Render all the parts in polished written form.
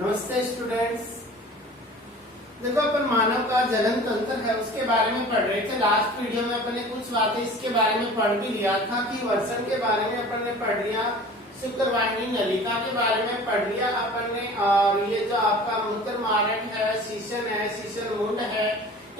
नमस्ते स्टूडेंट्स। देखो अपन मानव का जनन तंत्र है उसके बारे में पढ़ रहे थे। लास्ट वीडियो में अपन ने कुछ बातें इसके बारे में पढ़ भी लिया था कि वर्षण के बारे में अपन ने पढ़ लिया, शुक्रवाहिनी नलिका के बारे में पढ़ लिया अपन ने, और ये जो आपका मूत्र मारक है, शीशन मुंड है,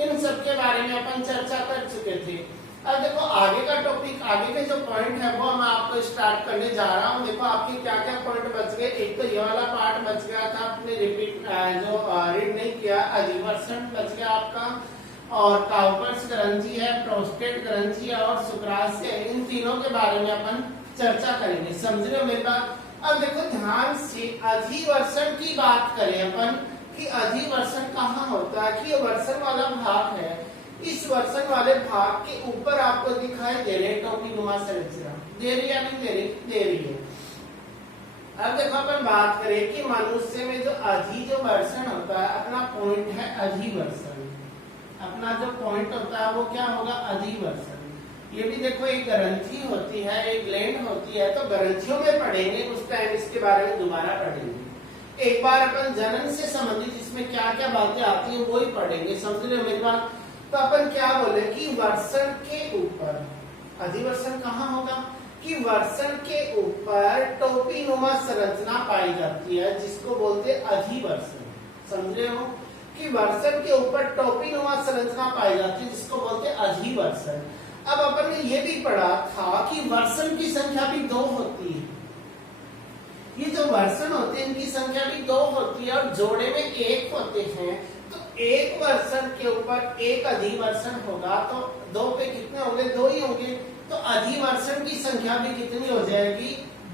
इन सब के बारे में अपन चर्चा कर चुके थे। अब देखो आगे का टॉपिक, आगे के जो पॉइंट है वो मैं आपको स्टार्ट करने जा रहा हूँ। देखो आपके क्या क्या पॉइंट बच गए। एक तो ये वाला पार्ट बच गया था, आपने रिपीट जो रीड नहीं किया, अधिवर्षण बच गया आपका, और काउपर्स ग्रंथि है, प्रोस्टेट ग्रंथि है और शुक्राशय, इन तीनों के बारे में अपन चर्चा करेंगे। समझ रहे हो मेरी बात। अब देखो ध्यान से, अधिवर्षण की बात करें अपन कि अधिवर्षण कहाँ होता है, कि ये वर्षण वाला भाग है, इस वर्षण वाले भाग के ऊपर आपको दिखाई दे रहे टोपीनुमा संरचना। दे रही या नहीं दे रही? दे रही है। अब देखो अपन बात करें कि मनुष्य में जो वर्षण होता है, अपना पॉइंट है अधिवर्षण। अपना जो पॉइंट होता है वो क्या होगा? अधिवर्षण। ये भी देखो एक ग्रंथि होती है, एक ग्लैंड होती है, तो ग्रंथियों में पढ़ेंगे, उस टाइम इसके बारे में दोबारा पढ़ेंगे। एक बार अपन जनन से संबंधित इसमें क्या क्या बातें आती है वो ही पढ़ेंगे। समझ रहे हो मेरी बात। तो अपन क्या बोले कि वर्षण के ऊपर, अधिवर्षण कहाँ होगा कि वर्षण के ऊपर टोपीनुमा संरचना पाई जाती है, जिसको बोलते हैं अधिवर्षण। समझ रहे हो कि वर्षण के ऊपर टोपीनुमा संरचना पाई जाती है, जिसको बोलते हैं अधिवर्षण। अब अपन ने ये भी पढ़ा था कि वर्षण की संख्या भी 2 होती है। ये जो वर्षण होते हैं इनकी संख्या भी 2 होती है और जोड़े में 1 होते हैं। तो एक वर्षण के ऊपर एक अधिवर्षण होगा तो 2 पे कितने होंगे? 2 ही होंगे। तो अधिवर्षण की संख्या भी कितनी हो जाएगी?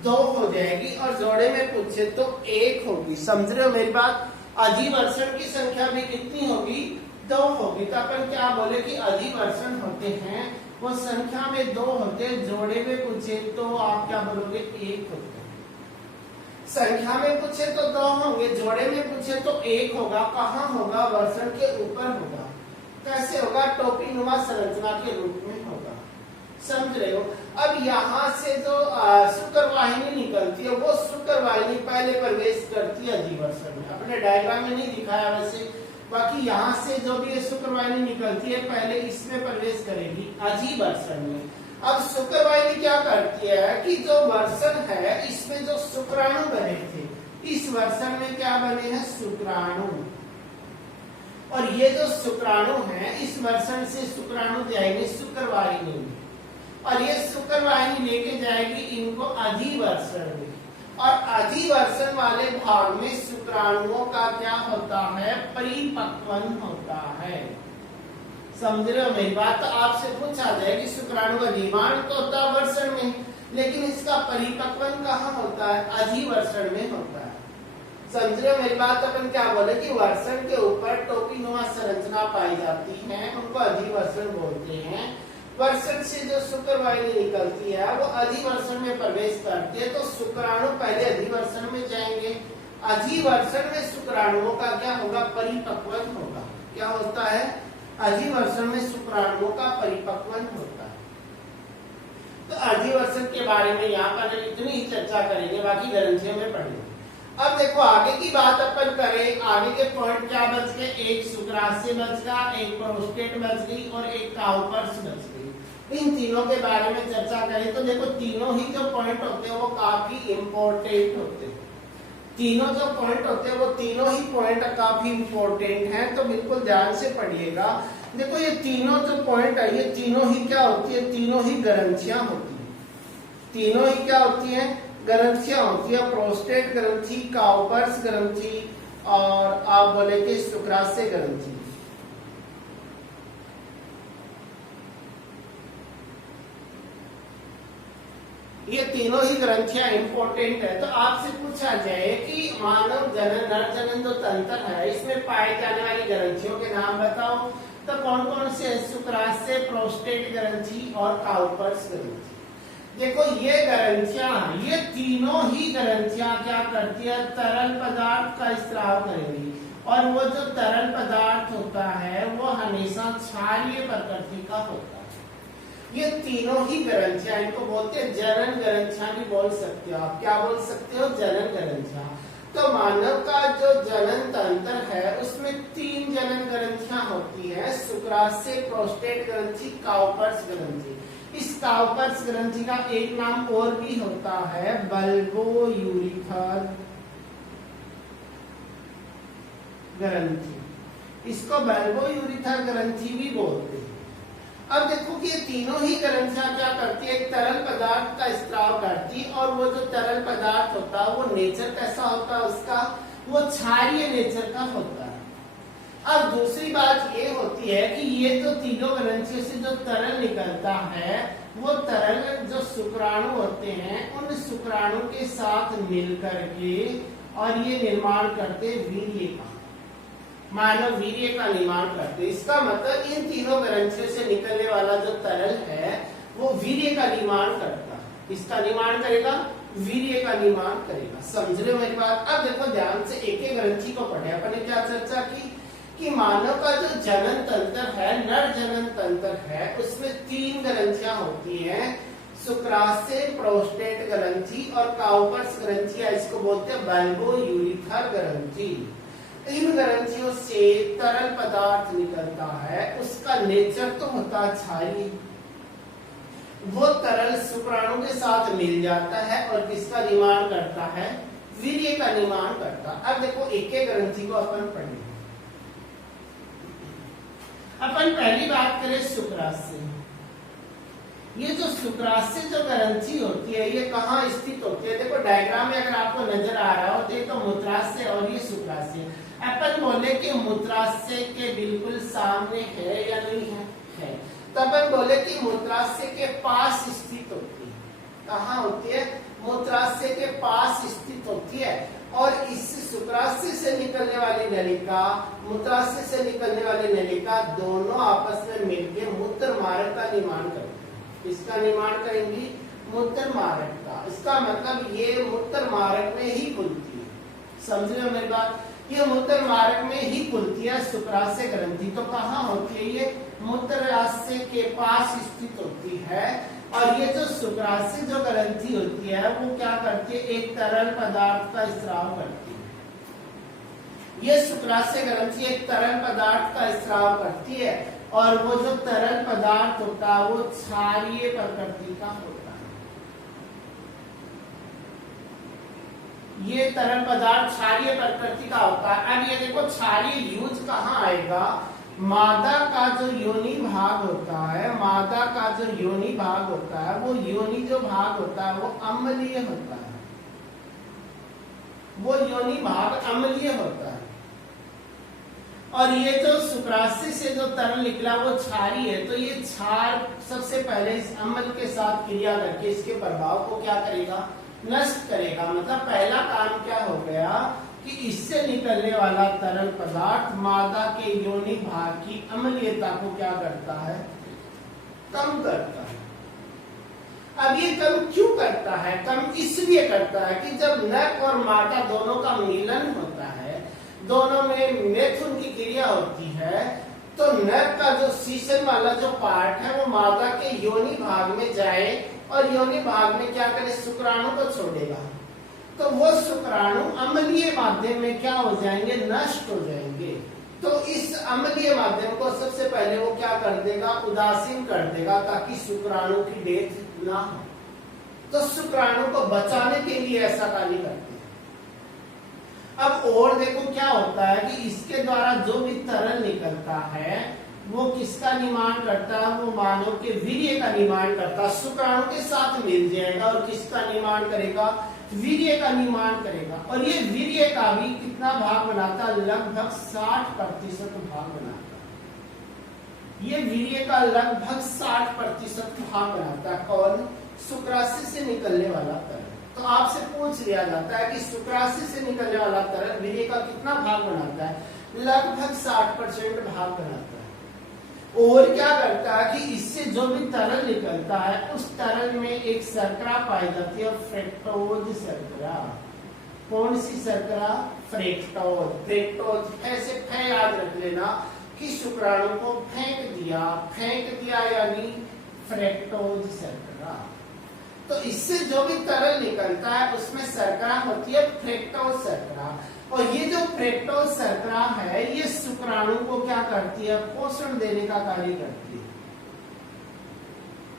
2 हो जाएगी। और जोड़े में पूछे तो 1 होगी। समझ रहे हो मेरी बात। अधिवर्षण की संख्या भी कितनी होगी? 2 होगी। तो अपन क्या बोले कि अधिवर्षण होते हैं वो संख्या में 2 होते हैं, जोड़े में पूछे तो आप क्या बोलोगे? 1 होते हैं। संख्या में पूछे तो 2 होंगे, जोड़े में पूछे तो 1 होगा। कहाँ होगा? वर्षण के ऊपर होगा। कैसे होगा? टोपीनुमा संरचना के रूप में होगा। समझ रहे हो। अब यहाँ से जो शुक्रवाहिनी निकलती है वो शुक्रवाहिनी पहले प्रवेश करती है अधिवर्षण में। अपने डायग्राम में नहीं दिखाया वैसे, बाकी यहाँ से जो भी शुक्रवाहिनी निकलती है पहले इसमें प्रवेश करेगी अधिवर्षण में। अब शुक्रवाहिनी क्या करती है कि जो वर्षण है इसमें जो शुक्राणु बने थे, इस वर्षण में क्या बने हैं? शुक्राणु। और ये जो शुक्राणु है इस वर्षण से शुक्राणु जाएंगे शुक्रवाहिनी में, और ये शुक्रवाहिनी लेके जाएगी इनको अधिवर्षण में। और अधिवर्षण वाले भाग में शुक्राणुओं का क्या होता है? परिपक्वन होता है। समझ रहे हो मेरी बात। तो आपसे पूछा जाए कि शुक्राणु का निर्माण तो होता है वर्षण में, लेकिन इसका परिपक्वन कहाँ होता है? अधिवर्षण में होता है। समझ रहे हो मेरी बात। अपन क्या बोले कि वर्षण के ऊपर टोपीनुमा संरचना पाई जाती है, उनको अधिवर्षण बोलते हैं। वर्षण से जो शुक्रवाहिनी निकलती है वो अधिवर्षण में प्रवेश करती है, तो शुक्राणु पहले अधिवर्षण में जाएंगे। अधिवर्षण में शुक्राणुओं का क्या होगा? परिपक्वन होगा। क्या होता है? अधिवर्षण में शुक्राणुओं का परिपक्वन होता है। तो अधिवर्षण के बारे में यहाँ पर इतनी ही चर्चा करेंगे, बाकी ग्रंथियों में पढ़ेंगे। अब देखो आगे की बात अपन करें, आगे के पॉइंट क्या बच गए? एक शुक्राशय बच गया, एक प्रोस्टेट बच गई और एक काउपर्स बच गई। इन तीनों के बारे में चर्चा करें तो देखो तीनों ही जो पॉइंट होते हैं वो काफी इंपॉर्टेंट होते हैं। तीनों जो पॉइंट होते हैं वो तीनों ही पॉइंट काफी इंपॉर्टेंट हैं, तो बिल्कुल ध्यान से पढ़िएगा। देखो ये तीनों जो पॉइंट है ये तीनों ही क्या होती है? तीनों ही ग्रंथियां होती है। तीनों ही क्या होती है? ग्रंथियां होती है। प्रोस्टेट ग्रंथि, काउपर्स ग्रंथि और आप बोले कि शुक्राशय ग्रंथि। ये तीनों ही ग्रंथियां इंपॉर्टेंट है। तो आपसे पूछा जाए कि मानव जनन, नर जनन जो तंत्र है इसमें पाए जाने वाली ग्रंथियों के नाम बताओ, तो कौन कौन से? शुक्राशय, प्रोस्टेट ग्रंथि और काउपर्स ग्रंथि। देखो ये ग्रंथियां, ये तीनों ही ग्रंथियां क्या करती है? तरल पदार्थ का स्राव करेंगी, और वो जो तरल पदार्थ होता है वो हमेशा क्षारीय प्रकृति का होता है। ये तीनों ही ग्रंथियां, इनको बोलते हैं जनन ग्रंथियां भी बोल सकते हो आप। क्या बोल सकते हो? जनन ग्रंथियां। तो मानव का जो जनन तंत्र है उसमें 3 जनन ग्रंथियां होती हैं, शुक्राशय, प्रोस्टेट ग्रंथि, काउपर्स ग्रंथि। इस काउपर्स ग्रंथि का एक नाम और भी होता है बल्बो यूरिथर ग्रंथि। इसको बल्बो यूरिथर ग्रंथि भी बोलते हैं। अब देखो कि ये तीनों ही ग्रंथियां क्या करती है, एक तरल पदार्थ का स्त्राव करती है, और वो जो तरल पदार्थ होता है वो नेचर कैसा होता है उसका, वो क्षारीय नेचर का होता है। अब दूसरी बात ये होती है कि ये जो तीनों ग्रंथियों से जो तरल निकलता है वो तरल जो शुक्राणु होते हैं उन शुक्राणु के साथ मिलकर के और ये निर्माण करते वीर्य का, मानव वीर्य का निर्माण करते। इसका मतलब इन तीनों ग्रंथियों से निकलने वाला जो तरल है वो वीर्य का निर्माण करता है। इसका निर्माण करेगा, वीर्य का निर्माण करेगा। समझ रहे हो मेरी बात? अब देखो ध्यान से एक एक ग्रंथि को पढ़े। अपन ने क्या चर्चा की कि मानव का जो जनन तंत्र है, नर जनन तंत्र है, उसमें 3 ग्रंथियां होती हैं, शुक्राशय, प्रोस्टेट ग्रंथि और काउपर्स ग्रंथि। इसको बोलते हैं बल्बो यूरिथर ग्रंथि। इन ग्रंथियों से तरल पदार्थ निकलता है, उसका नेचर तो होता है क्षारीय। वो तरल शुक्राणु के साथ मिल जाता है और किसका निर्माण करता है, वीर्य का निर्माण करता है। अब देखो एक एक ग्रंथि को अपन पढ़ेंगे। अपन पहली बात करें शुक्राशय। ये जो शुक्राशय जो ग्रंथि होती है ये कहाँ स्थित होती है? देखो डायग्राम में अगर आपको नजर आ रहा हो तो मूत्राशय और ये शुक्राशय। अपन बोले कि मूत्राशय के बिल्कुल सामने है या नहीं है? तो अपन बोले कि मूत्राशय के पास स्थित होती है। कहाँ होती है? मूत्राशय के पास स्थित होती है। और इस शुक्राशय से निकलने वाली नलिका, मूत्राशय से निकलने वाली नलिका दोनों आपस में मिलकर मूत्र मार्ग का निर्माण करती है। इसका निर्माण करेंगी मूत्र मार्ग का। इसका मतलब ये मूत्र मार्ग में ही खुलती है। समझ रहे हो मेरी बात? ये मूत्र मार्ग में ही खुलती है शुक्राशय ग्रंथि। तो कहाँ होती है? ये मूत्राशय के पास स्थित होती है। और ये जो शुक्राशय जो ग्रंथि होती है वो क्या करती है, एक तरल पदार्थ का स्राव करती है। ये शुक्राशय ग्रंथि एक तरल पदार्थ का स्राव करती है और वो जो तरल पदार्थ होता है वो क्षारीय प्रकृति का होता है। ये तरल पदार्थ क्षारीय प्रकृति का होता है। अब ये देखो क्षारीय यूज कहाँ आएगा? मादा का जो योनि भाग होता है, मादा का जो योनि भाग होता है, वो योनि जो भाग होता है वो अम्लीय होता है। वो योनि भाग अम्लीय होता है। और ये जो शुक्राशय से जो तरल निकला वो क्षारीय है। तो ये क्षार सबसे पहले इस अम्ल के साथ क्रिया करके इसके प्रभाव को क्या करेगा, नष्ट करेगा। मतलब पहला काम क्या हो गया कि इससे निकलने वाला तरल पदार्थ मादा के योनि भाग की अम्लीयता को क्या करता है, कम करता है। अब ये कम क्यों करता है? कम इसलिए करता है कि जब नर और मादा दोनों का मिलन होता है, दोनों में मैथुन की क्रिया होती है, तो नर का जो सीसन वाला जो पार्ट है वो मादा के योनि भाग में जाए और योनि भाग में क्या करे, शुक्राणु को छोड़ेगा। तो वो शुक्राणु अम्लीय माध्यम में क्या हो जाएंगे, नष्ट हो जाएंगे। तो इस अम्लीय माध्यम को सबसे पहले वो क्या कर देगा, उदासीन कर देगा, ताकि शुक्राणु की डेथ ना हो। तो शुक्राणु को बचाने के लिए ऐसा कार्य करते हैं। अब और देखो क्या होता है कि इसके द्वारा जो भी तरल निकलता है वो किसका निर्माण करता है, वो मानव के वीर्य का निर्माण करता है। शुक्राणु के साथ मिल जाएगा और किसका निर्माण करेगा, वीर्य का निर्माण करेगा। और ये वीर्य का भी कितना भाग बनाता है, लगभग 60% भाग बनाता है। ये वीर्य का लगभग 60% भाग बनाता है। कौन? शुक्राशय से निकलने वाला तरल। तो आपसे पूछ लिया जाता है कि शुक्राशय से निकलने वाला तरल वीर्य का कितना भाग बनाता है, लगभग 60% भाग बनाता है। और क्या करता है कि इससे जो भी तरल निकलता है उस तरल में एक शर्करा पाई जाती है, फ्रेक्टोज शर्करा। कौन सी शर्करा? फ्रेक्टोज। फ्रेक्टोज ऐसे फे याद रख लेना कि शुक्राणु को फेंक दिया यानी फ्रेक्टोज शर्करा। तो इससे जो भी तरल निकलता है उसमें शर्करा होती है फ्रेक्टोज शर्करा, और ये जो फ्रेक्टोज शर्करा है ये शुक्राणु को क्या करती है, पोषण देने का कार्य करती है।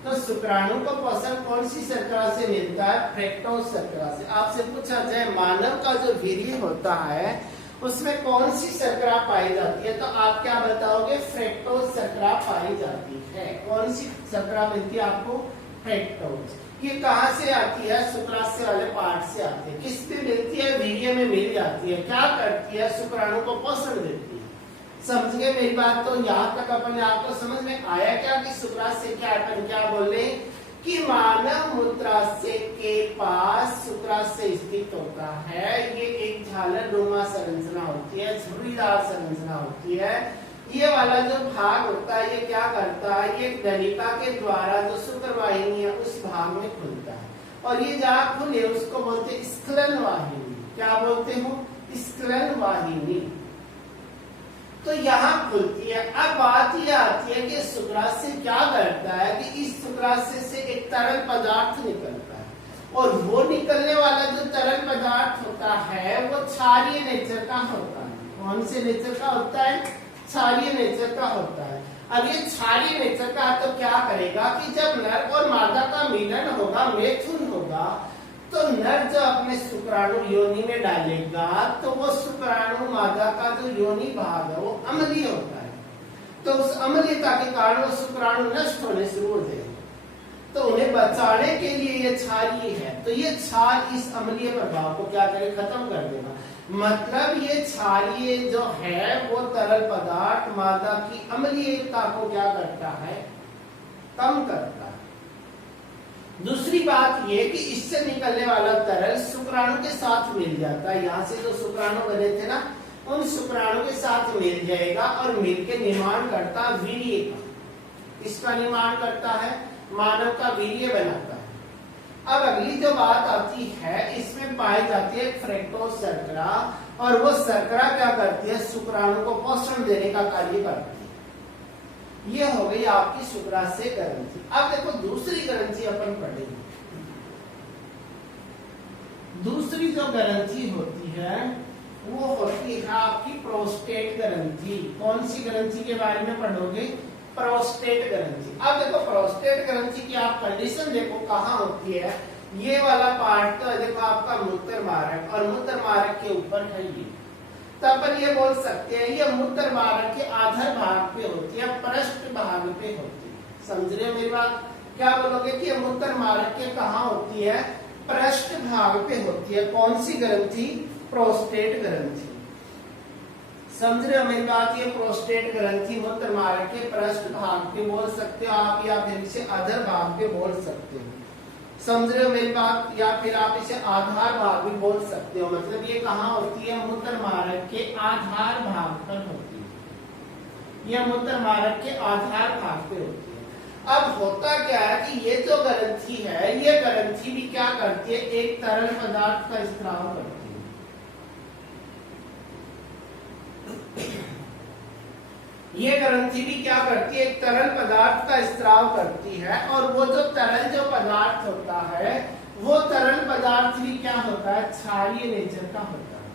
तो शुक्राणु को पोषण कौन सी शर्करा से मिलता है, फ्रेक्टोज शर्करा से। आपसे पूछा जाए मानव का जो वीर्य होता है उसमें कौन सी शर्करा पाई जाती है, तो आप क्या बताओगे, फ्रेक्टोज शर्करा पाई जाती है। कौन सी शर्करा मिलती है आपको, फ्रेक्टोज। ये कहाँ से आती है, शुक्राशय वाले पार्ट से आती है। किस पे मिलती है, वीर्य में मिल जाती है। क्या करती है, शुक्राणु को पोषण देती है। समझ गए मेरी बात। तो यहाँ तक अपने आपको समझ में आया क्या कि शुक्राशय क्या अपन क्या बोल रहे हैं कि मानव मूत्राशय के पास शुक्राशय स्थित होता है। ये एक झालर नुमा संरचना होती है, झुर्रीदार संरचना होती है। ये वाला जो भाग होता है ये क्या करता है, ये गणिका के द्वारा जो शुक्रवाहिनी है उस भाग में खुलता है, और ये जहाँ खुले उसको बोलते हैं स्खलन वाहिनी। क्या बोलते हो, स्खलन वाहिनी। तो यहाँ खुलती है। अब बात ये आती है कि शुक्राशय क्या करता है कि इस शुक्राशय से एक तरल पदार्थ निकलता है, और वो निकलने वाला जो तरल पदार्थ होता है वो क्षारीय नेचर का होता है। कौन से नेचर का होता है, क्षारीय नेचर का होता है। अब ये क्षारीय नेचर का तो क्या करेगा कि जब नर और मादा का मिलन होगा, मैथुन होगा, तो नर जो अपने शुक्राणु योनि में डालेगा तो वो शुक्राणु मादा का जो योनि भाग है वो अम्लीय होता है। तो उस अम्लीयता के कारण वो शुक्राणु नष्ट होने शुरू हो जाएंगे। तो उन्हें बचाने के लिए ये क्षारीय है, तो ये क्षार इस अम्लीय प्रभाव को क्या करे, खत्म कर देगा। मतलब ये क्षारीय जो है वो तरल पदार्थ मादा की अम्लीयता को क्या करता है, कम करता है। दूसरी बात ये कि इससे निकलने वाला तरल शुक्राणु के साथ मिल जाता है। यहाँ से जो शुक्राणु बने थे ना, उन शुक्राणु के साथ मिल जाएगा और मिलके निर्माण करता वीर्य का। इसका निर्माण करता है, मानव का वीर्य बनाता है। अब अगली जो बात आती है इसमें पाई जाती है फ्रेक्टोज शर्करा, और वो शर्करा क्या करती है, शुक्राणु को पोषण देने का कार्य करती है। ये हो गई आपकी शुक्राशय ग्रंथि। अब देखो दूसरी ग्रंथि अपन पढ़ेंगे। दूसरी जो ग्रंथि होती है वो होती है आपकी प्रोस्टेट ग्रंथि। कौन सी ग्रंथि के बारे में पढ़ोगे, प्रोस्टेट ग्रंथि। अब देखो प्रोस्टेट ग्रंथि की आप कंडीशन देखो कहाँ होती है। ये वाला पार्ट तो देखो आपका मूत्र मार्ग, और मूत्र मार्ग के ऊपर है ये, तो अपन ये बोल सकते हैं ये मूत्र मार्ग के आधार भाग पे होती है, पृष्ठ भाग पे होती है। समझ रहे हो मेरी बात। क्या बोलोगे कि मूत्र मार्ग के कहाँ होती है, पृष्ठ भाग पे होती है। कौन सी ग्रंथि, प्रोस्टेट ग्रंथि। समझ रहे हो मेरी बात। ये प्रोस्टेट ग्रंथि मूत्र मार्ग के पृष्ठ भाग पे बोल सकते हो आप, या फिर इसे अधर भाग पे बोल सकते हो। समझ रहे हो मेरी बात। या फिर आप इसे आधार भाग भी बोल सकते हो। मतलब ये कहाँ होती है, मूत्र मार्ग के आधार भाग पर होती है। यह मूत्र मार्ग के आधार भाग पे होती है। अब होता क्या है कि ये जो ग्रंथि है, ये ग्रंथि भी क्या करती है, एक तरल पदार्थ का स्त्राव करती है। ये ग्रंथि भी क्या करती है, एक तरल पदार्थ का स्त्राव करती है, और वो जो तरल जो पदार्थ होता है वो तरल पदार्थ भी क्या होता है, क्षारीय नेचर का होता है।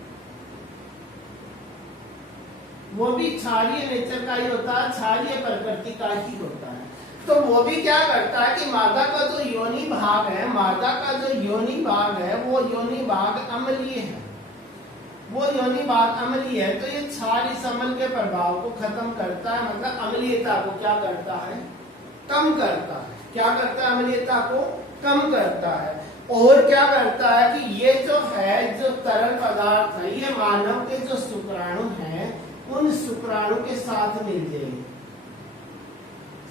वो भी क्षारीय नेचर का ही होता है, क्षारीय प्रकृति का ही होता है। तो वो भी क्या करता है कि मादा का जो योनि भाग है, मादा का जो योनि भाग है वो योनि भाग अम्लीय है, वो योनि भाग अम्लीय है। तो ये क्षार इस अम्ल के प्रभाव को खत्म करता है, मतलब अम्लीयता को क्या करता है, कम करता है। क्या करता है, अम्लीयता को कम करता है। और क्या करता है कि ये जो है, जो तरल पदार्थ है, ये मानव के जो शुक्राणु हैं उन शुक्राणु के साथ मिल जाएंगे,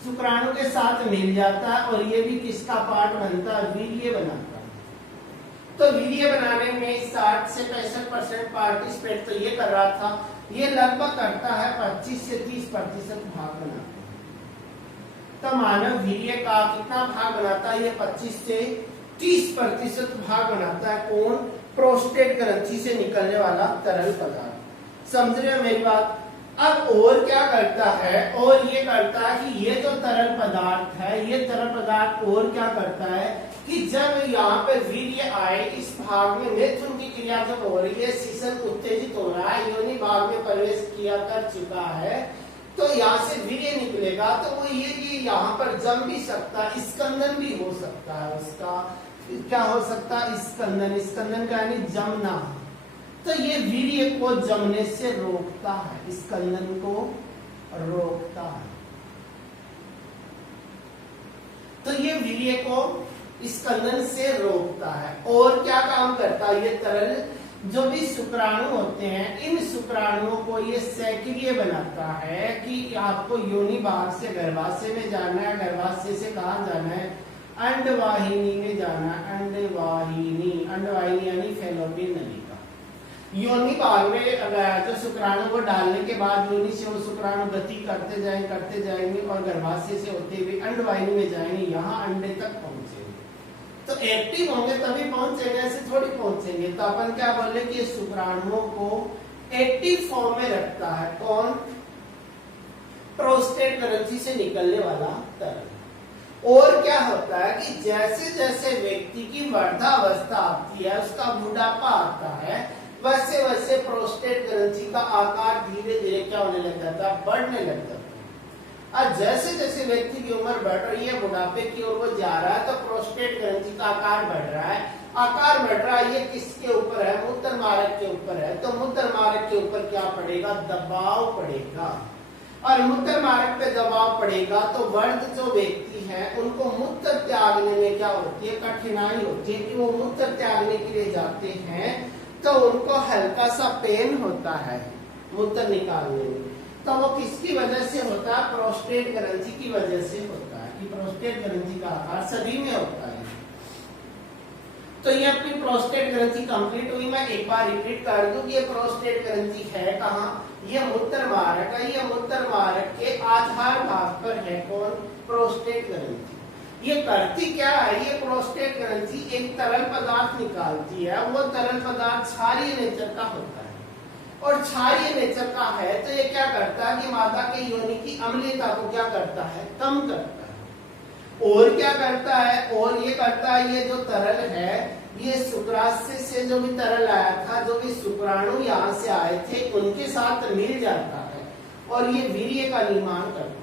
शुक्राणु के साथ मिल जाता है, और ये भी किसका पार्ट बनता है, वीर्य बनाता है। तो वीर्य बनाने में 60 से 65% पार्टिसिपेट तो ये कर रहा था, ये लगभग करता है 25 से 30% भाग बनाता है। तो मानव वीर्य का कितना भाग बनाता है, ये 25 से 30% भाग बनाता है। कौन, प्रोस्टेट ग्रंथि से निकलने वाला तरल पदार्थ। समझ रहे हो मेरी बात। अब और क्या करता है, और ये करता है कि ये जो तरल पदार्थ है, ये तरल पदार्थ और क्या करता है कि जब यहाँ पे वीर्य आए, इस भाग में नेत्रुन की क्रिया जब हो रही है, शीशन उत्तेजित हो रहा है, योनि भाग में प्रवेश किया कर चुका है, तो यहाँ से वीर्य निकलेगा, तो वो ये कि यहाँ पर जम भी सकता है, स्कंदन भी हो सकता है, उसका क्या हो सकता है, स्कंदन, स्कंदन का यानी जमना। तो ये वीर्य को जमने से रोकता है, स्कंदन को रोकता है। तो ये वीर्य को स्कंदन से रोकता है। और क्या काम करता है, ये तरल जो भी शुक्राणु होते हैं, इन शुक्राणुओं को ये सक्रिय बनाता है कि आपको योनि भाग से गर्भाशय में जाना है, गर्भाशय से कहाँ जाना है, अंडवाहिनी में जाना है, अंडवाहिनी, अंडवाहिनी यानी फैलोपियन नलिका। योनि भाग में जो शुक्राणु को डालने के बाद योनि से वो शुक्राणु गति करते जाएंगे और गर्भाशय से होते हुए अंडवाहिनी में जाएंगे, यहाँ अंडे तक पहुंचेंगे। तो एक्टिव होंगे तभी पहुंचेंगे, ऐसे थोड़ी पहुंचेंगे। तो अपन क्या बोले कि ये शुक्राणुओं को एक्टिव फॉर्म में रखता है कौन, प्रोस्टेट ग्रंथि से निकलने वाला तरल। और क्या होता है कि जैसे जैसे व्यक्ति की वृद्धावस्था आती है, उसका बुढ़ापा आता है, वैसे वैसे प्रोस्टेट ग्रंथि का आकार धीरे धीरे क्या होने लग जाता है, बढ़ने लग जाता है। और जैसे जैसे व्यक्ति की उम्र बढ़ रही है, बुढ़ापे की ओर वो जा रहा है, तो प्रोस्टेट ग्रंथि का आकार बढ़ रहा है। आकार बढ़ रहा है, ये किसके ऊपर है, मूत्र मार्ग के ऊपर है। तो मूत्र मार्ग के ऊपर क्या पड़ेगा, दबाव पड़ेगा। और मूत्र मार्ग पे दबाव पड़ेगा तो वृद्ध जो व्यक्ति है, उनको मूत्र त्यागने में क्या होती है, कठिनाई होती है कि वो मूत्र त्यागने के लिए जाते हैं तो उनको हल्का सा पेन होता है मूत्र निकालने में। तो वो किसकी वजह से होता है, प्रोस्टेट ग्रंथि की वजह से होता है कि प्रोस्टेट ग्रंथि का आकार सभी में होता है। तो ये अपनी प्रोस्टेट ग्रंथि कंप्लीट हुई। मैं एक बार रिपीट कर दूं कि ये प्रोस्टेट ग्रंथि है कहाँ, ये मूत्र मार्ग है। ये मूत्र मार्ग के आधार भाग पर है कौन, प्रोस्टेट ग्रंथि। ये करती क्या है, ये प्रोस्टेट ग्रंथि एक तरल पदार्थ निकालती है। वो तरल पदार्थ क्षारीय नेचर का होता है, और क्षारीय नेचर का है तो ये क्या करता है कि माता के योनि की अम्लीयता को क्या करता है, कम करता है। और क्या करता है, और ये करता है, ये जो तरल है, ये शुक्राशय से जो भी तरल आया था, जो भी शुक्राणु यहाँ से आए थे, उनके साथ मिल जाता है और ये वीर्य का निर्माण करता है।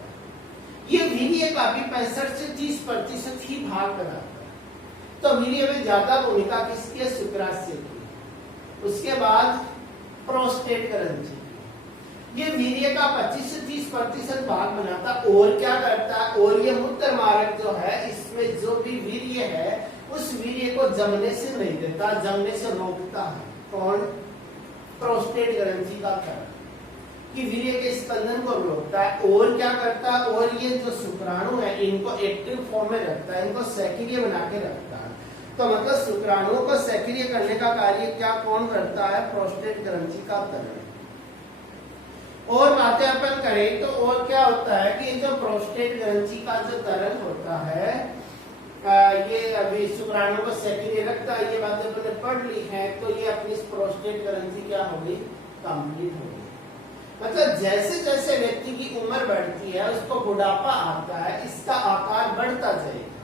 ये वीर्य का भी 65 से 30% ही भाग बनाता है। तो वीर्य में ज्यादा भूमिका किसकी है, शुक्राशय की। उसके बाद प्रोस्टेट ग्रंथि, ये वीर्य का 25 से 30% भाग बनाता। और क्या करता है, और ये मूत्र मार्ग जो है, इसमें जो भी वीर्य है, उस वीर्य को जमने से नहीं देता, जमने से रोकता है कौन, प्रोस्टेट ग्रंथि का तरल, कि वीर्य के स्पंदन को रोकता है। और क्या करता है, और ये जो शुक्राणु है, इनको एक्टिव फॉर्म में रखता है, इनको सक्रिय बना के रखता है। तो मतलब शुक्राणुओं को सक्रिय करने का कार्य क्या कौन करता है, प्रोस्टेट ग्रंथि का तरल। और बातें अपन करें तो और क्या होता है कि जो प्रोस्टेट ग्रंथि का जो तरल होता है, ये अभी शुक्राणु को सक्रिय रखता है, ये बातें अपने पढ़ ली है। तो ये अपनी प्रोस्टेट ग्रंथि क्या होगी, कंप्लीट होगी। मतलब जैसे जैसे व्यक्ति की उम्र बढ़ती है, उसको बुढ़ापा आता है, इसका आकार बढ़ता जाएगा।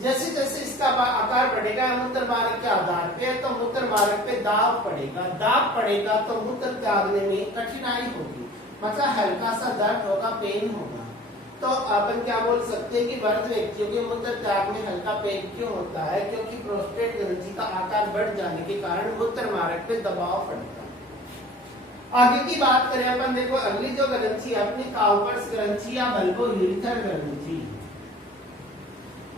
जैसे जैसे इसका आकार बढ़ेगा मूत्र मार्ग के आधार पे, तो मूत्र मार्ग पे दाब पड़ेगा, दाब पड़ेगा तो मूत्र त्यागने में कठिनाई होगी, मतलब हल्का सा दर्द होगा, पेन होगा। तो अपन क्या बोल सकते हैं कि वृद्ध व्यक्तियों के मूत्र त्याग में हल्का पेन क्यों होता है, क्योंकि प्रोस्टेट ग्रंथि का आकार बढ़ जाने के कारण मूत्र मार्ग पे दबाव पड़ता है। आगे की बात करें अपन, देखो अगली जो ग्रंथि है अपनी काउपर्स ग्रंथि या बल्बोयूरेथ्रल ग्रंथि।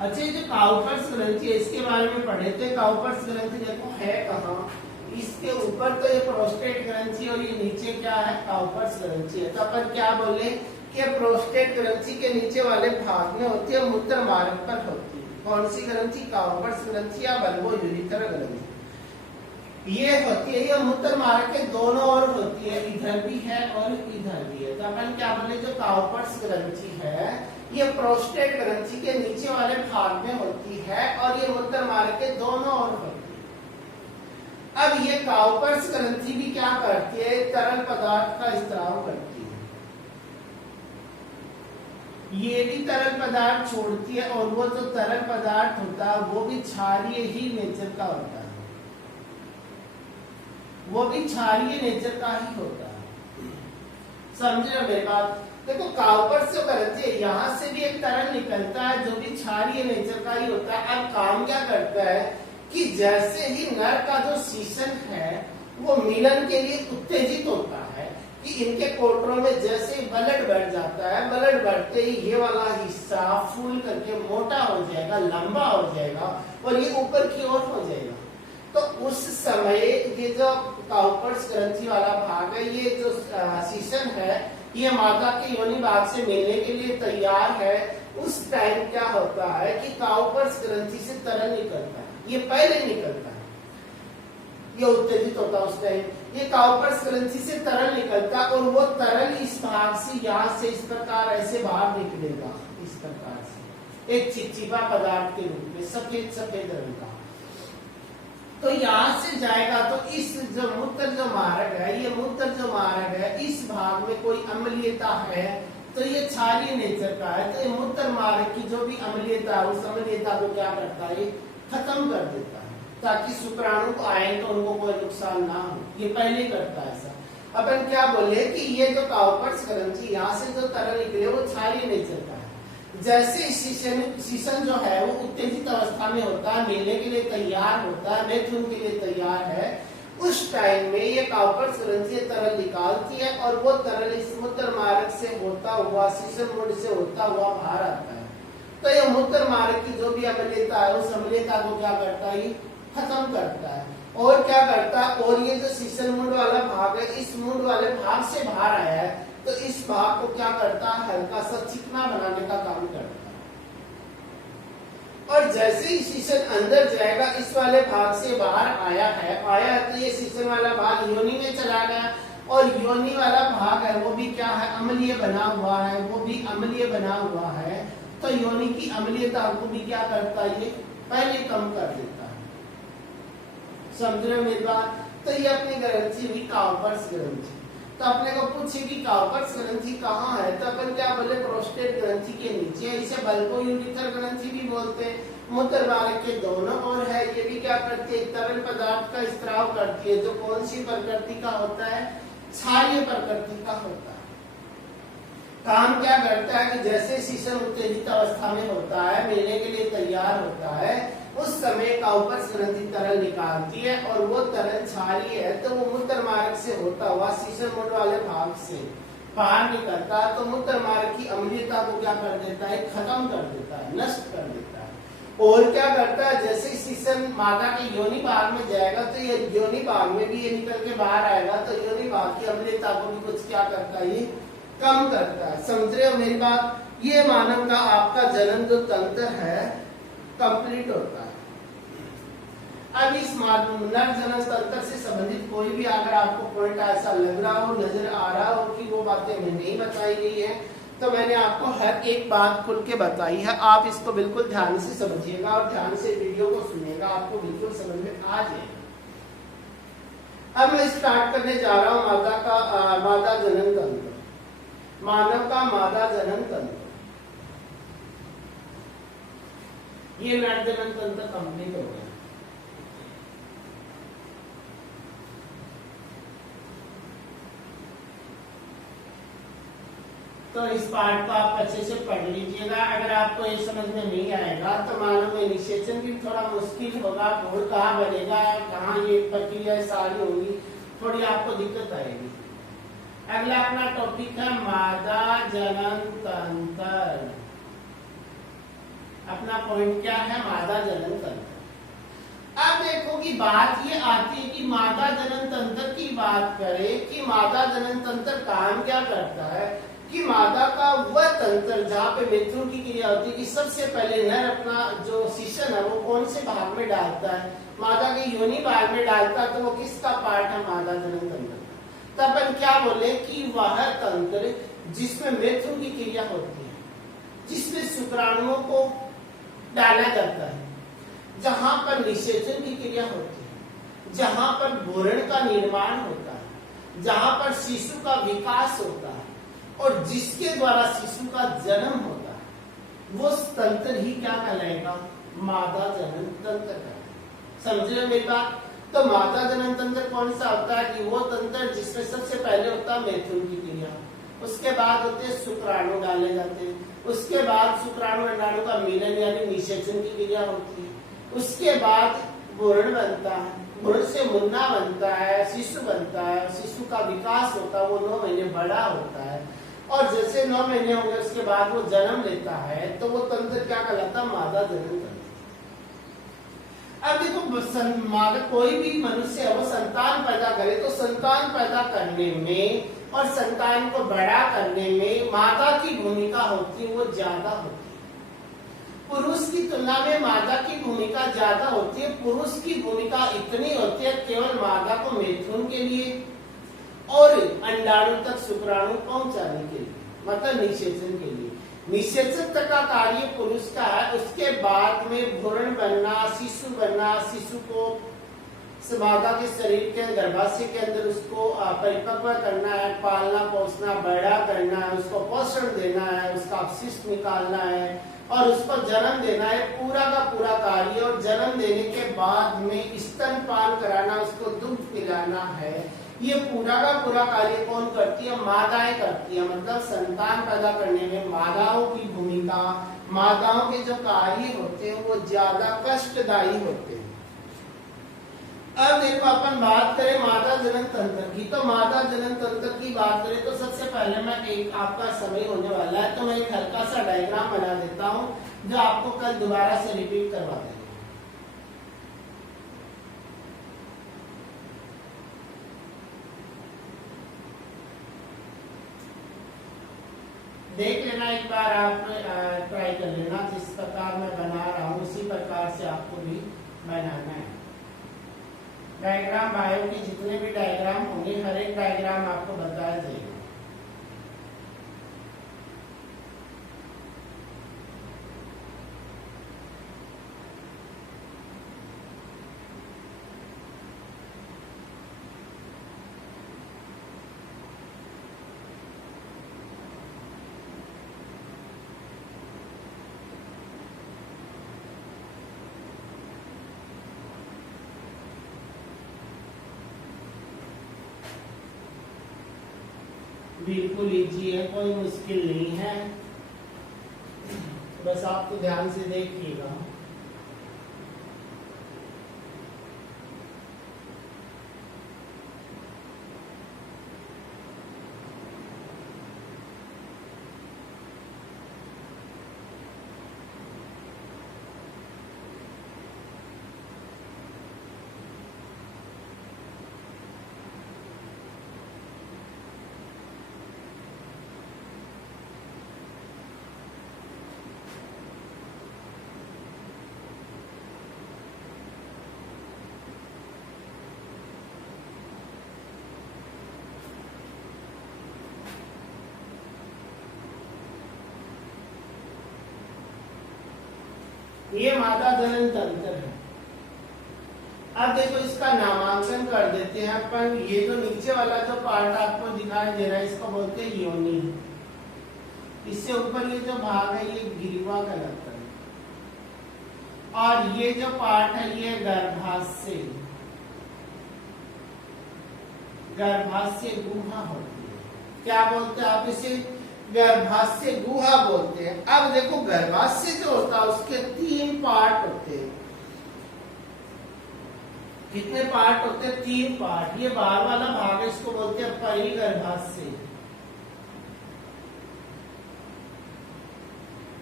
अच्छा, ये जो काउपर्स ग्रंथि है, इसके बारे में पढ़े थे। काउपर्स ग्रंथि देखो है कहाँ, इसके ऊपर तो ये प्रोस्टेट ग्रंथि और ये नीचे क्या है, काउपर्स ग्रंथि है। तो अपन क्या बोले कि प्रोस्टेट ग्रंथि के नीचे वाले भाग में होती है, मूत्र मार्ग पर होती है। कौन सी ग्रंथि, काउपर्स ग्रंथि या बल्बोयूरेथ्रल ग्रंथि। ये होती है, ये मूत्र मार्ग के दोनों ओर होती है, इधर भी है और इधर भी है। तो अपन क्या बोले, जो काउपर्स ग्रंथि है, ये प्रोस्टेट ग्रंथि के नीचे वाले भाग में होती है और ये मूत्र मार्ग के दोनों ओर होती है। अब ये काउपर्स ग्रंथि भी क्या करती है, तरल पदार्थ का स्त्राव करती है। ये भी तरल पदार्थ छोड़ती है और वो जो तरल पदार्थ होता है वो भी क्षारीय ही नेचर का होता है, वो भी क्षारीय नेचर का ही होता है। समझ रहे मेरी बात? देखो काउपर्स जो करती है यहाँ से भी एक तरल निकलता है जो भी क्षारीय नेचर का ही होता है। अब काम क्या करता है कि जैसे ही नर का जो शीशन है वो मिलन के लिए उत्तेजित होता है कि इनके कोटरों में जैसे ही ब्लड बढ़ जाता है, ब्लड बढ़ते ही ये वाला हिस्सा फूल करके मोटा हो जाएगा, लंबा हो जाएगा और ये ऊपर की ओर हो जाएगा। तो उस समय ये जो काउपर्स ग्रंथि वाला भाग है, ये जो शीशन है, ये मादा के योनि भाग से मिलने के लिए तैयार है। उस टाइम क्या होता है कि काउपर्स ग्रंथि से तरल निकलता है, ये पहले निकलता है, ये उत्तेजित होता है उस टाइम, ये काउपर्स ग्रंथि से तरल निकलता और वो तरल इस भाग से यहाँ से इस प्रकार ऐसे बाहर निकलेगा, इस प्रकार से एक चिपचिपा पदार्थ के रूप में सफेद सफेद रंग का। तो यहाँ से जाएगा तो इस जो मूत्र जो मार्ग है, ये मूत्र जो मार्ग है, इस भाग में कोई अम्लीयता है तो ये क्षारीय नेचर का है, तो ये मूत्र मार्ग की जो भी अम्लीयता है उस अम्लीयता को क्या करता है, खत्म कर देता है ताकि शुक्राणु को आए तो उनको कोई नुकसान ना हो, ये पहले करता है ऐसा। अपन क्या बोले कि ये जो काउपर्स ग्रंथि यहाँ से जो तरल निकले वो क्षारीय नेचर का है। जैसे शीशन जो है वो उत्तेजित अवस्था में होता है, मिलने के लिए तैयार होता है, मैथुन के लिए तैयार है, उस टाइम में ये काउपर्स ग्रंथि तरल निकालती है और वो तरल इस मूत्र मार्ग से होता हुआ, शीशन मुंड से होता हुआ बाहर आता है। तो ये मूत्र मार्ग की जो भी अम्लीयता है उस अम्लीयता को क्या करता है, खत्म करता है। और क्या करता है, और ये जो शीशन मुंड वाला भाग है, इस मुंड वाले भाग से बाहर आया है तो इस भाग को क्या करता है, हल्का सा चिकना बनाने का काम करता है। और जैसे ही शीशन अंदर जाएगा, इस वाले भाग से बाहर आया तो ये शीशन वाला भाग योनि में चला गया और योनि वाला भाग है वो भी क्या है, अम्लीय बना हुआ है, वो भी अम्लीय बना हुआ है। तो योनि की अम्लीयता को भी क्या करता है, ये पहले कम कर देता है। समझ रहे हो मेरी बात? तो ये अपनी ग्रंथि हुई काउपर्स ग्रंथि। तो अपने को पूछे कि काउपर्स ग्रंथि कहाँ है, तो अपन क्या बोले, प्रोस्टेट ग्रंथि के नीचे। इसे बल्बोयूरिथर ग्रंथि भी बोलते हैं। मूत्र मार्ग के दोनों ओर है। ये भी क्या करती है, तरल पदार्थ का स्त्राव करती है जो कौन सी प्रकृति का होता है, क्षारीय प्रकृति का होता है। काम क्या करता है कि जैसे शीशन उत्तेजित अवस्था में होता है, मिलने के लिए तैयार होता है, उस समय काउपर्स ग्रंथि तरल निकालती है और वो तरल क्षारीय है तो वो मूत्र मार्ग से होता हुआ शीशन मुंड वाले भाग से बाहर निकलता है। तो मूत्र मार्ग की अम्लीयता को क्या कर देता है, खत्म कर देता है, नष्ट कर देता है। और क्या करता है, जैसे शीशन मादा के योनि भाग में जाएगा तो ये योनि भाग में भी ये निकल के बाहर आएगा तो योनि भाग की अम्लीयता को भी कुछ क्या करता है, ये कम करता है। समझ रहे हो मेरी बात? ये मानव का आपका जनन जो तंत्र है कंप्लीट होता है। अब इस नर जनन तंत्र से संबंधित कोई भी अगर आपको पॉइंट ऐसा लग रहा हो, नजर आ रहा हो कि वो बातें हमें नहीं बताई गई है, तो मैंने आपको हर एक बात खुल के बताई है। आप इसको बिल्कुल ध्यान से समझिएगा और ध्यान से वीडियो को सुनिएगा, आपको बिल्कुल समझ में आ जाएगा। अब मैं स्टार्ट करने जा रहा हूँ मादा जनन तंत्र, मानव का मादा जनन तंत्र। ये नर जनन तंत्र कंप्लीट हो गया। तो इस पार्ट को आप अच्छे से पढ़ लीजिएगा। अगर आपको ये समझ में नहीं आएगा तो मालूम है इनिशिएशन भी थोड़ा मुश्किल होगा, कोड कहाँ बनेगा, कहाँ ये प्रक्रिया सारी होगी, थोड़ी आपको दिक्कत आएगी। अगला अपना टॉपिक है मादा जनन तंत्र। अपना पॉइंट क्या है, मादा जनन तंत्र। अब देखो कि बात ये आती है कि मादा जनन तंत्र की बात करें कि मादा जनन तंत्र काम क्या करता है, कि मादा का वह तंत्र जहाँ पे मैथुन की क्रिया होती है कि सबसे पहले नर अपना जो शीशन है वो कौन से भाग में डालता है, मादा के योनि भाग में डालता है। तो वो किसका पार्ट है, मादा जनन तंत्र। तब अपन क्या बोले कि वह तंत्र जिसमें मैथुन की क्रिया होती है, जिसमें शुक्राणुओं को डाला जाता है, जहां पर निषेचन की क्रिया होती है, जहां पर भ्रूण का निर्माण होता है, जहां पर शिशु का विकास होता है, और जिसके द्वारा शिशु का जन्म होता है, वो तंत्र ही क्या कहलाएगा? मादा जनन तंत्र कहलाएगा। समझे मेरी बात? तो मादा जनन तंत्र कौन सा होता है? कि वो तंत्र जिसमें सबसे पहले होता है मैथुन की क्रिया, उसके बाद होते हैं शुक्राणु डाले जाते हैं, उसके बाद शुक्राणु अंडाणु का मिलन यानी निषेचन की क्रिया होती है, उसके बाद भ्रूण बनता है, भ्रूण से मुन्ना बनता है, शिशु बनता है, शिशु का विकास होता है, वो 9 महीने बड़ा होता है, और जैसे 9 महीने होंगे उसके बाद वो जन्म लेता है, तो वो तंत्र क्या कहलाता है? मादा जनन तंत्र। अब देखो, मादा कोई भी मनुष्य है वो संतान पैदा करे, तो संतान पैदा करने में और संतान को बड़ा करने में मादा की भूमिका होती है, वो ज्यादा होती है। पुरुष की तुलना में मादा की भूमिका ज्यादा होती है। पुरुष की भूमिका इतनी होती है केवल मादा को मैथुन के लिए और अंडाणु तक शुक्राणु पहुंचाने के लिए, मतलब निषेचन के लिए। निषेचन तक का कार्य पुरुष का है। उसके बाद में भ्रूण बनना, शिशु बनना, शिशु को मादा के शरीर के गर्भाशय के अंदर उसको परिपक्व करना है, पालना पोसना, बड़ा करना है, उसको पोषण देना है, उसका अपशिष्ट निकालना है और उसको जन्म देना है, पूरा का पूरा कार्य। और जन्म देने के बाद में स्तनपान कराना, उसको दूध पिलाना है, ये पूरा का पूरा कार्य कौन करती है? मादाएं करती है। मतलब संतान पैदा करने में मादाओं की भूमिका, मादाओं के जो कार्य होते हैं वो ज्यादा कष्टदायी होते हैं। अब देखो, अपन बात करें मादा जनन तंत्र की, तो मादा जनन तंत्र की बात करें तो सबसे पहले मैं एक, आपका समय होने वाला है तो मैं एक हल्का सा डायग्राम बना देता हूं जो आपको कल दोबारा से रिपीट करवा देंगे। देख लेना एक बार, आप ट्राई कर लेना, जिस प्रकार मैं बना रहा हूँ उसी प्रकार से आपको भी बनाना है। डायग्राम, बायो के जितने भी डायग्राम होंगे हर एक डायग्राम आपको बताया जाएगा। बिल्कुल इजी है, कोई मुश्किल नहीं है, बस आप तो ध्यान से देखिएगा। ये मादा जनन तंत्र है। अब देखो इसका नामांकन कर देते हैं अपन। ये जो नीचे वाला जो पार्ट आपको दिखाई दे रहा है इसको बोलते हैं योनि। इससे ऊपर ये जो भाग है ये गिरिवा कहलाता है, और ये जो पार्ट है ये गर्भाशय, गर्भाशय गुहा होती है। क्या बोलते हैं आप इसे? गर्भाशय गुहा बोलते हैं। अब देखो गर्भाशय जो होता है उसके 3 पार्ट होते हैं। कितने पार्ट होते हैं? 3 पार्ट। ये बाहर वाला भाग है इसको बोलते हैं परिगर्भाशय,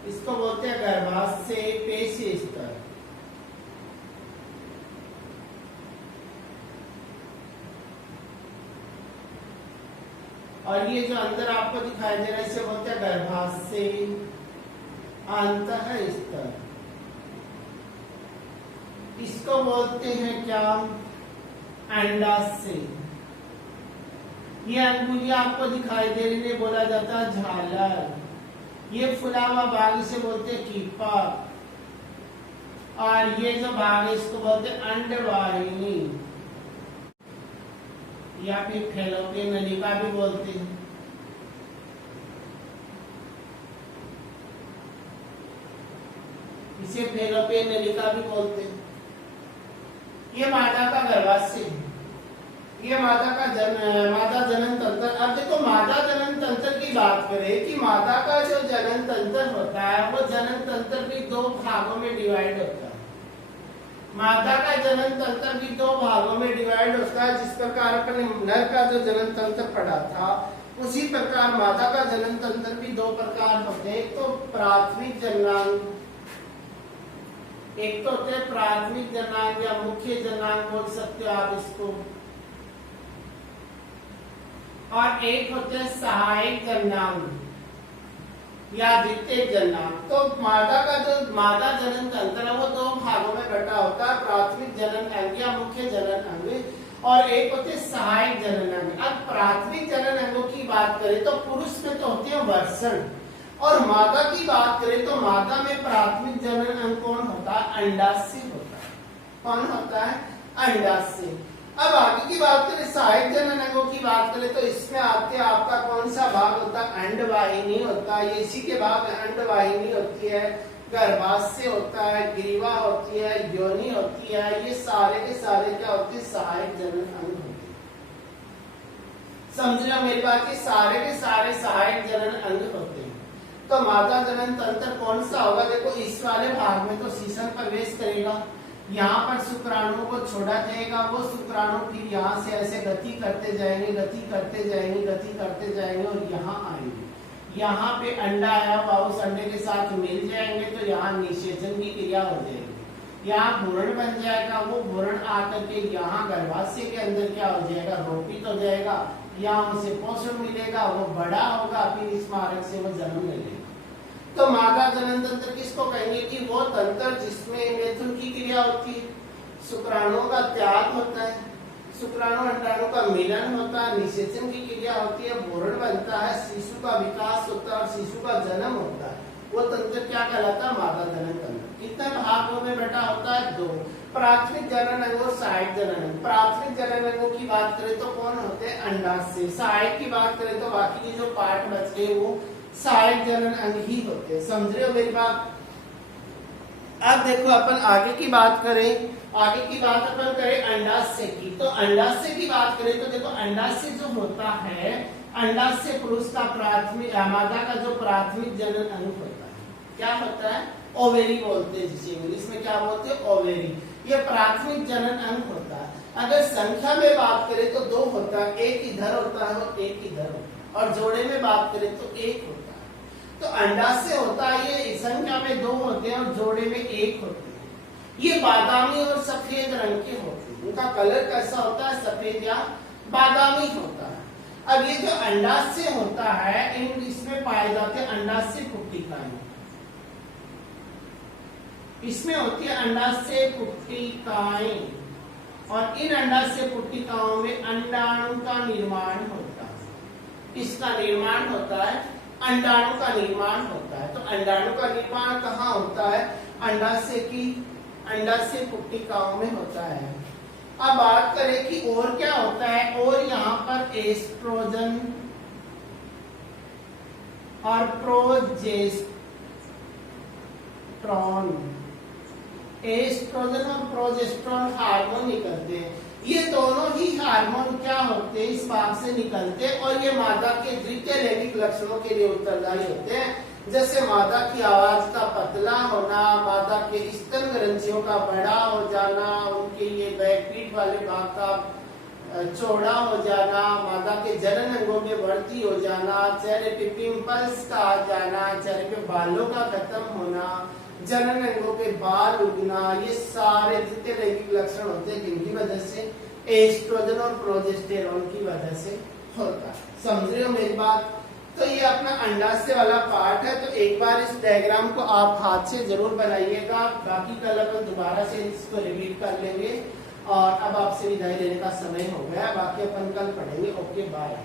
इसको बोलते हैं गर्भाशय पेशी स्तर। और ये जो अंदर आपको दिखाई दे रहा है इसे बोलते हैं गर्भाशय अंतः स्तर। इसको बोलते हैं क्या? अंडाशय। ये अंगुलियां आपको दिखाई दे रही है, बोला जाता है झालर। ये फुला हुआ भाग इसे बोलते हैं कीपक। और ये जो भाग है इसको बोलते हैं अंडवाहिनी या फिर फैलोपियन नलिका भी बोलते हैं। इसे फेलोपियन नलिका भी बोलते हैं। ये मादा का गर्भाशय है, ये मादा जनन तंत्र। अब देखो मादा जनन तंत्र की बात करें कि मादा का जो जनन तंत्र होता है वो जनन तंत्र भी दो भागों में डिवाइड होता है। मादा का जनन तंत्र भी दो भागों में डिवाइड होता है। जिस प्रकार अपने नर का जो जनन तंत्र पढ़ा था उसी प्रकार मादा का जनन तंत्र भी दो प्रकार होते हैं। एक तो प्राथमिक जननांग, एक तो होते हैं प्राथमिक जननांग या मुख्य जननांग बोल सकते हो आप इसको, और एक होते हैं सहायक जननांग या द्वितीयक जननांग। तो मादा का जो मादा जनन तंत्र है वो दो भागों में बटा होता है, प्राथमिक जनन अंग या मुख्य जनन अंग, और एक होते हैं सहायक जनन अंग। अब प्राथमिक जनन अंगों की बात करें तो पुरुष में तो होती है वर्षण, और मादा की बात करें तो मादा में प्राथमिक जनन अंग कौन होता है? अंडाशय होता है। कौन होता है? अंडाशय। अब आगे की बात करें सहायक जनन अंगों की बात करें तो इसमें आते आपका कौन सा भाग होता है? अंडवाहिनी होता है। इसी के भाग अंडवाहिनी होती है, गर्भाशय होता है, ग्रीवा होती है, योनि होती है। ये सारे के सारे क्या होते हैं? सहायक जनन अंग होते हैं। समझ रहे हो मेरी बात? की सारे के सारे सहायक जनन अंग होते हैं। तो मादा जनन तंत्र कौन सा होगा? देखो इस वाले भाग में तो शीशन प्रवेश करेगा, यहाँ पर शुक्राणुओं को छोड़ा जाएगा, वो शुक्राणु फिर यहाँ से ऐसे गति करते जाएंगे, गति करते जाएंगे, गति करते जाएंगे और यहाँ आएंगे। यहाँ पे अंडा आया हुआ उस अंडे के साथ मिल जाएंगे तो यहाँ निषेचन की क्रिया हो जाएगी। यहाँ भ्रूण बन जाएगा, वो भ्रूण आकर के यहाँ गर्भाशय के अंदर क्या हो जाएगा? रोपित हो जाएगा। यहाँ उसे पोषण मिलेगा, वो बड़ा होगा, फिर इस मार्ग से वो जन्म लेगा। तो मादा जनन तंत्र किसको कहेंगे? कि वो तंत्र जिसमें मैथुन की क्रिया होती है, शुक्राणुओं का त्याग होता है, शुक्राणु अंडाणु का मिलन होता है, निषेचन की क्रिया होती है, भ्रूण बनता है, शिशु का विकास होता है और शिशु का जन्म होता है। वो तंत्र क्या कहलाता है? मादा जनन तंत्र। कितने भागों में बटा होता है? दो, प्राथमिक जनन अंग और सहायक जनन अंग। प्राथमिक जनन अंगों की बात करें तो कौन होते हैं? अंडाशय। सहायक की बात करें तो बाकी के जो पार्ट बच गए वो सहायक जनन अंग ही होते हैं। समझ रहे हो मेरी बात? अब देखो अपन आगे की बात करें, आगे की बात अपन करें अंडाशय की। तो अंडाशय की बात करें तो देखो अंडाशय जो होता है, अंडाशय पुरुष का प्राथमिक, मादा का जो प्राथमिक जनन अंग होता है, क्या होता है? ओवेरी बोलते हैं जिसे इंग्लिश में क्या बोलते हैं? ओवेरी। ये प्राथमिक जनन अंग होता है। अगर संख्या में बात करें तो दो होता है, एक इधर होता है और एक इधर होता है, और जोड़े में बात करें तो एक होता है। तो अंडाशय होता है, ये संख्या में दो होते हैं और जोड़े में एक होते हैं। ये बादामी और सफेद रंग के होते हैं। उनका कलर कैसा होता है? सफेद या बादामी होता है। अब ये जो अंडाशय होता है इसमें पाए जाते हैं अंडाशय पुट्टिकाएं। इसमें होती है अंडाशय पुट्टिकाएं, और इन अंडाशय पुट्टिकाओं में अंडाणु का निर्माण होता है। इसका निर्माण होता है, अंडाणु का निर्माण होता है। तो अंडाणु का निर्माण कहाँ होता है? अंडाशय पुट्टिकाओं में होता है। अब बात करें कि और क्या होता है, और यहाँ पर एस्ट्रोजन और एस्ट्रोजन और प्रोजेस्टेरॉन हार्मोन निकलते हैं। ये दोनों ही हार्मोन क्या होते हैं? इस भाग से निकलते हैं, और ये मादा के द्वितीय लैंगिक लक्षणों के लिए उत्तरदायी होते हैं। जैसे मादा की आवाज का पतला होना, मादा के स्तन ग्रंथियों का बड़ा हो जाना, उनके ये बैकपीठ वाले भाग का चौड़ा हो जाना, मादा के जनन अंगों में बढ़ती हो जाना, चेहरे पे पिंपल्स का आ जाना, चेहरे पे बालों का खत्म होना, जनन अंगों पे बाल उगना, ये सारे द्वितीय लैंगिक लक्षण होते हैं जिनकी वजह से एस्ट्रोजन और प्रोजेस्टेरॉन की वजह से होता है। समझ रहे हो मेरी बात? तो ये अपना अंडाशय वाला पार्ट है। तो एक बार इस डायग्राम को आप हाथ से जरूर बनाइएगा, बाकी कल अपन दोबारा से इसको रिपीट कर लेंगे। और अब आपसे विदाई लेने का समय हो गया, बाकी अपन कल पढ़ेंगे। Okay bye.